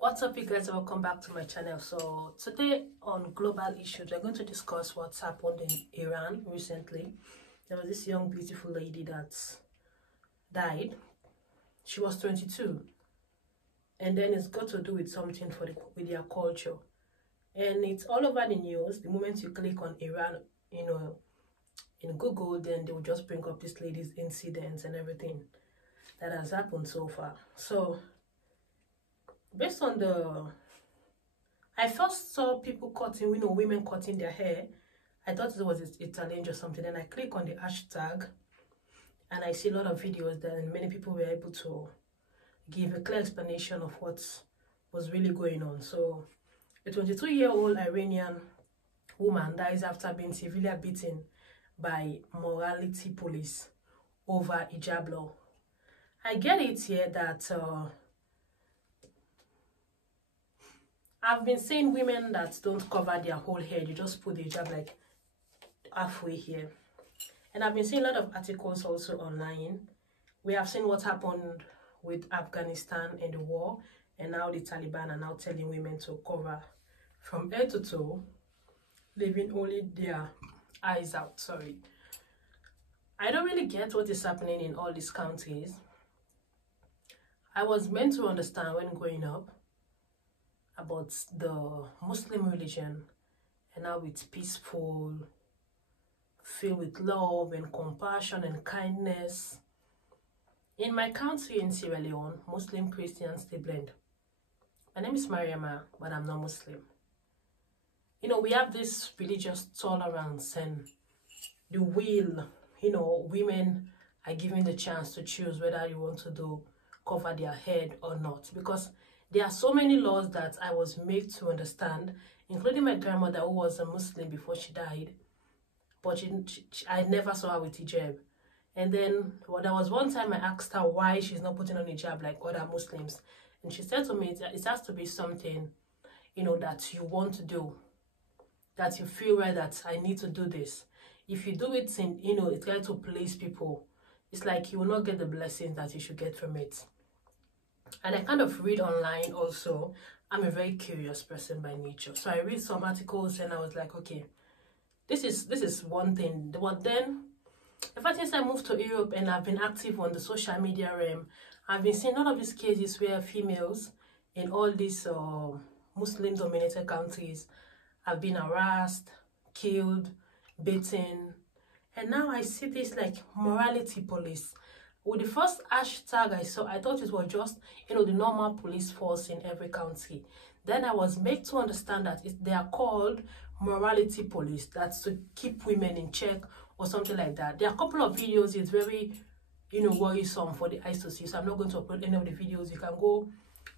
What's up, you guys? Welcome back to my channel. So today on global issues, we're going to discuss what's happened in Iran recently. There was this young beautiful lady that died. She was 22, and then it's got to do with something with their culture, and it's all over the news. The moment you click on Iran, in Google, then they will just bring up this lady's incidents and everything that has happened so far. So based on I first saw people cutting, women cutting their hair. I thought it was a challenge or something. Then I click on the hashtag and I see a lot of videos. Then many people were able to give a clear explanation of what was really going on. So a 22-year-old Iranian woman dies after being severely beaten by morality police over hijab law. I get it here that I've been seeing women that don't cover their whole head. You just put the hijab like halfway here. And I've been seeing a lot of articles also online. We have seen what happened with Afghanistan and the war. And now the Taliban are now telling women to cover from head to toe, leaving only their eyes out. Sorry. I don't really get what is happening in all these countries. I was meant to understand when growing up about the Muslim religion, and now it's peaceful, filled with love and compassion and kindness. In my country in Sierra Leone, Muslim Christians, they blend. My name is Mariama, but I'm not Muslim. We have this religious tolerance and the will, women are given the chance to choose whether you want to cover their head or not, because there are so many laws that I was made to understand, including my grandmother, who was a Muslim before she died, but I never saw her with hijab. And then there was one time I asked her why she's not putting on hijab like other Muslims, and she said to me it has to be something that you want to do, that you feel right, that I need to do this. If you do it in it's going to please people, it's like you will not get the blessings that you should get from it. And I kind of read online also. I'm a very curious person by nature, so I read some articles and I was like, okay, this is one thing. But then ever since I moved to Europe and I've been active on the social media realm, I've been seeing a lot of these cases where females in all these Muslim dominated countries have been harassed, killed, beaten. And now I see this like morality police. With the first hashtag I saw, I thought it was just, the normal police force in every country. Then I was made to understand that they are called morality police. That's to keep women in check or something like that. There are a couple of videos. It's very, worrisome for the eyes to see. So I'm not going to upload any of the videos. You can go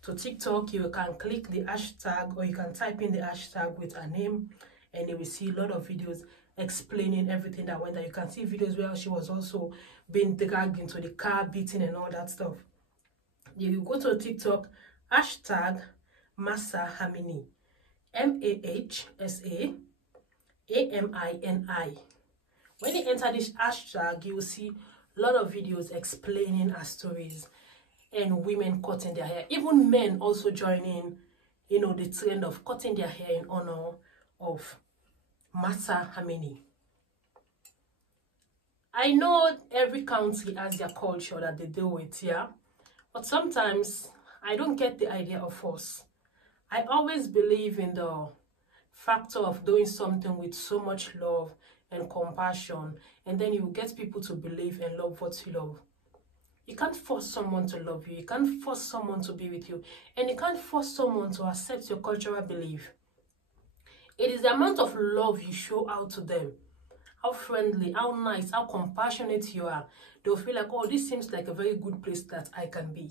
to TikTok. You can click the hashtag, or you can type in the hashtag with a name, and you will see a lot of videos explaining everything that went there. You can see videos where she was also being dragged into the car, beaten and all that stuff. You go to TikTok, hashtag MAHSA AMINI, MAHSA AMINI. When you enter this hashtag, you will see a lot of videos explaining her stories and women cutting their hair. Even men also joining, the trend of cutting their hair in honor of MAHSA AMINI. I know every country has their culture that they deal with, yeah? But sometimes I don't get the idea of force. I always believe in the factor of doing something with so much love and compassion, and then you get people to believe and love what you love. You can't force someone to love you. You can't force someone to be with you. And you can't force someone to accept your cultural belief. It is the amount of love you show out to them. How friendly, how nice, how compassionate you are. They'll feel like, oh, this seems like a very good place that I can be.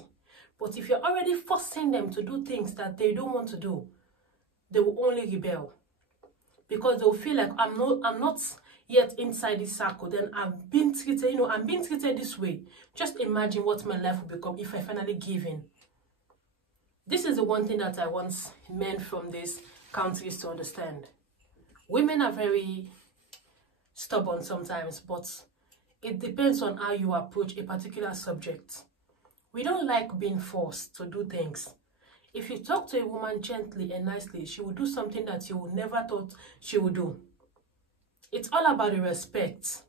But if you're already forcing them to do things that they don't want to do, they will only rebel. Because they'll feel like, I'm not yet inside this circle. Then I've been treated, I'm being treated this way. Just imagine what my life will become if I finally give in. This is the one thing that I want men from these countries to understand. Women are very stubborn sometimes, but it depends on how you approach a particular subject. We don't like being forced to do things. If you talk to a woman gently and nicely, she will do something that you would never thought she would do. It's all about the respect.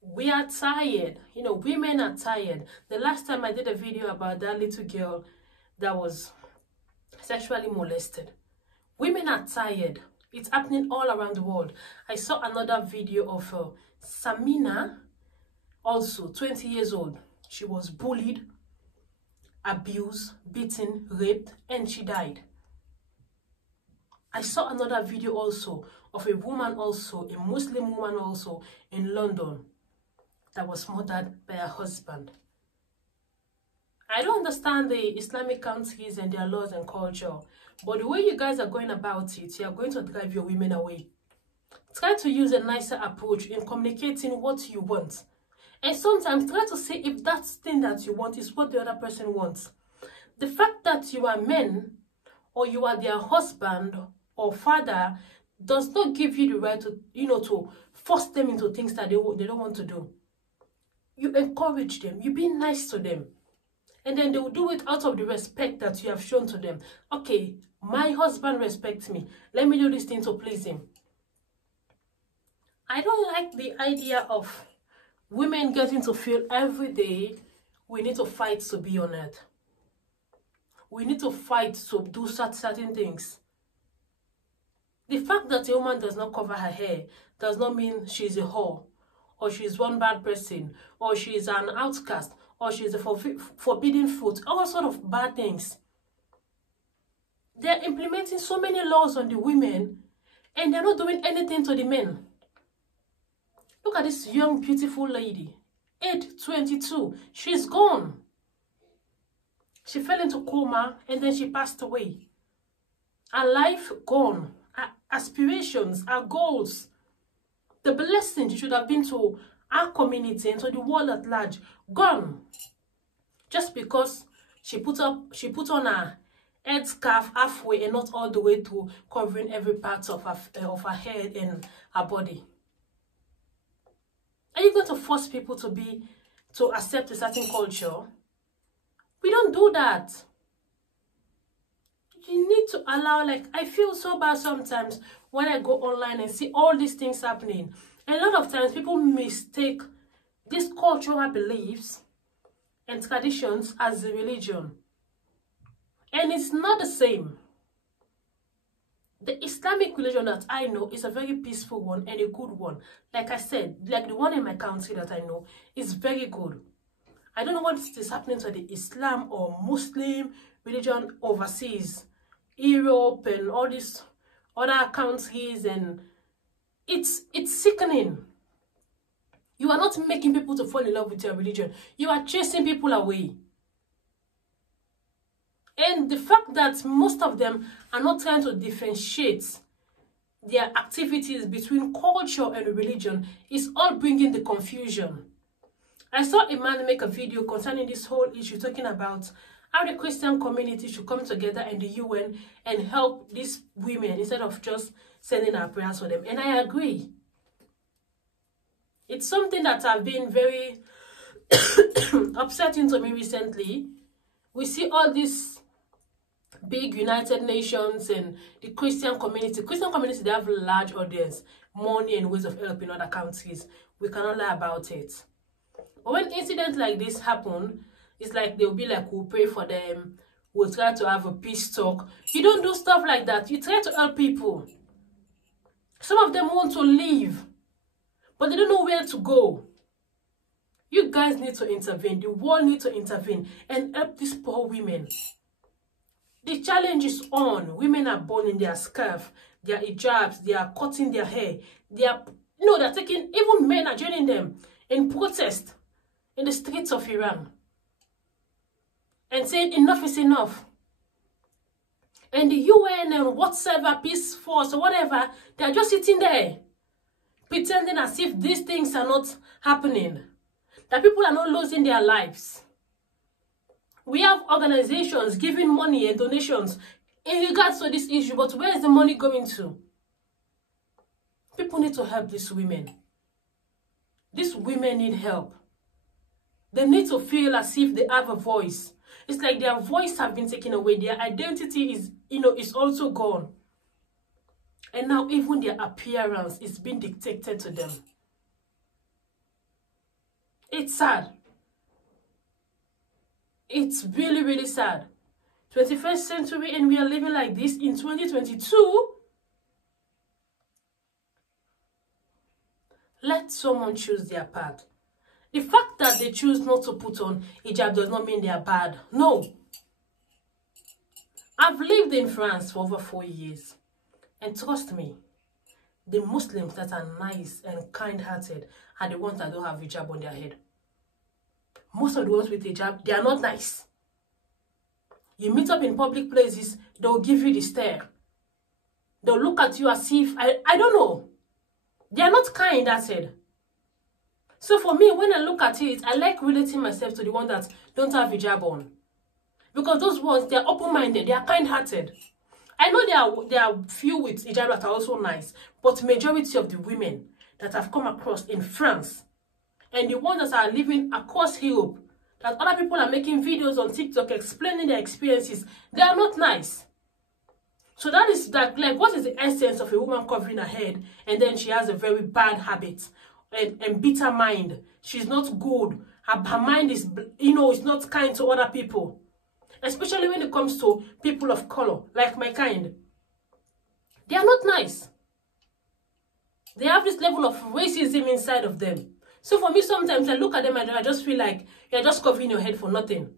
We are tired. You know, women are tired. The last time I did a video about that little girl that was sexually molested. Women are tired. It's happening all around the world. I saw another video of Samina, also 20 years old. She was bullied, abused, beaten, raped, and she died. I saw another video also of a woman also, a Muslim woman also in London that was murdered by her husband. I don't understand the Islamic countries and their laws and culture, but the way you guys are going about it, you are going to drive your women away. Try to use a nicer approach in communicating what you want. And sometimes try to see if that thing that you want is what the other person wants. The fact that you are men or you are their husband or father does not give you the right to, to force them into things that they don't want to do. You encourage them. You be nice to them. And then they will do it out of the respect that you have shown to them. Okay, my husband respects me. Let me do this thing to please him. I don't like the idea of women getting to feel every day we need to fight to be on earth. We need to fight to do certain things. The fact that a woman does not cover her hair does not mean she's a whore, or she's one bad person, or she's an outcast, or she's a forbidden fruit, all sort of bad things. They're implementing so many laws on the women, and they're not doing anything to the men. Look at this young, beautiful lady, age 22. She's gone. She fell into coma, and then she passed away. Her life gone. Her aspirations, her goals, the blessing she should have been to our community and to the world at large, gone. Just because she put on her head scarf halfway and not all the way to covering every part of her head and her body. Are you going to force people to accept a certain culture? We don't do that. You need to allow, like, I feel so bad sometimes when I go online and see all these things happening. And a lot of times people mistake these cultural beliefs and traditions as the religion. And it's not the same. The Islamic religion that I know is a very peaceful one and a good one. Like I said, like the one in my country that I know is very good. I don't know what is happening to the Islam or Muslim religion overseas, Europe and all these other countries, and it's sickening. You are not making people to fall in love with your religion. You are chasing people away. And the fact that most of them are not trying to differentiate their activities between culture and religion is all bringing the confusion. I saw a man make a video concerning this whole issue, talking about how the Christian community should come together in the UN and help these women instead of just sending our prayers for them. And I agree. It's something that has been very upsetting to me recently. We see all these big United Nations and the Christian community. Christian community, they have a large audience, money and ways of helping other countries. We cannot lie about it. But when incidents like this happen, it's like they'll be like, we'll pray for them, we'll try to have a peace talk. You don't do stuff like that. You try to help people. Some of them want to leave, but they don't know where to go. You guys need to intervene. The world needs to intervene and help these poor women. The challenge is on. Women are burning their scarf, their hijabs, they are cutting their hair. They're taking, even men are joining them in protest in the streets of Iran and saying enough is enough. And the UN and whatever, peace force or whatever, they're just sitting there pretending as if these things are not happening, that people are not losing their lives. We have organizations giving money and donations in regards to this issue, but where is the money going to? People need to help these women. These women need help. They need to feel as if they have a voice. It's like their voice have been taken away. Their identity is, is also gone. And now even their appearance is being dictated to them. It's sad. It's really, really sad. 21st century, and we are living like this in 2022. Let someone choose their path. The fact that they choose not to put on hijab does not mean they are bad. No. I've lived in France for over 4 years. And trust me, the Muslims that are nice and kind-hearted are the ones that don't have hijab on their head. Most of the ones with hijab, they are not nice. You meet up in public places, they'll give you the stare. They'll look at you as if, I don't know. They are not kind, that's it. So for me, when I look at it, I like relating myself to the ones that don't have hijab on. Because those ones, they are open-minded, they are kind-hearted. I know there are few with hijab that are also nice, but majority of the women that I've come across in France and the ones that are living across Europe, that other people are making videos on TikTok explaining their experiences, they are not nice. So that is like what is the essence of a woman covering her head and then she has a very bad habit and bitter mind? She's not good. Her mind is, is not kind to other people. Especially when it comes to people of color, like my kind. They are not nice. They have this level of racism inside of them. So for me, sometimes I look at them and I just feel like you're just covering your head for nothing.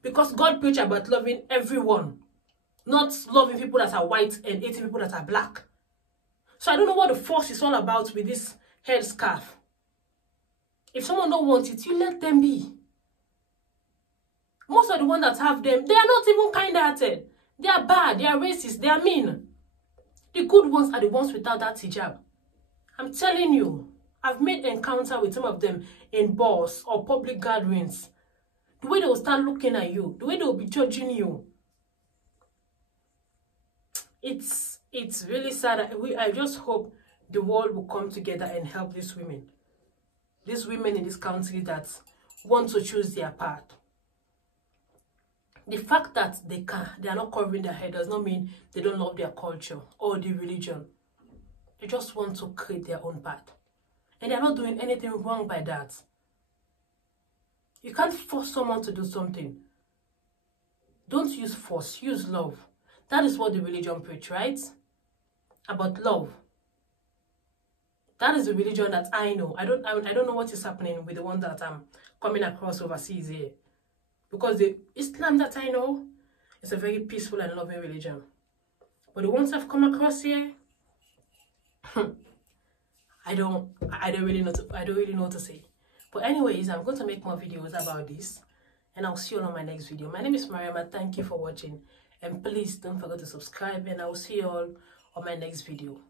Because God preached about loving everyone. Not loving people that are white and hating people that are black. So I don't know what the force is all about with this head scarf. If someone don't want it, you let them be. Most of the ones that have them, they are not even kind-hearted. They are bad, they are racist, they are mean. The good ones are the ones without that hijab. I'm telling you, I've made encounter with some of them in bars or public gatherings. The way they will start looking at you, the way they will be judging you. It's really sad. I just hope the world will come together and help these women. These women in this country that want to choose their path. The fact that they are not covering their head does not mean they don't love their culture or the religion. They just want to create their own path. And they're not doing anything wrong by that. You can't force someone to do something. Don't use force, use love. That is what the religion preaches, right? About love. That is the religion that I know. I don't know what is happening with the one that I'm coming across overseas here. Because the Islam that I know is a very peaceful and loving religion. But the ones I've come across here, I don't really know what to say. But anyways, I'm going to make more videos about this. And I'll see you on my next video. My name is Mariama. Thank you for watching. And please don't forget to subscribe. And I'll see you all on my next video.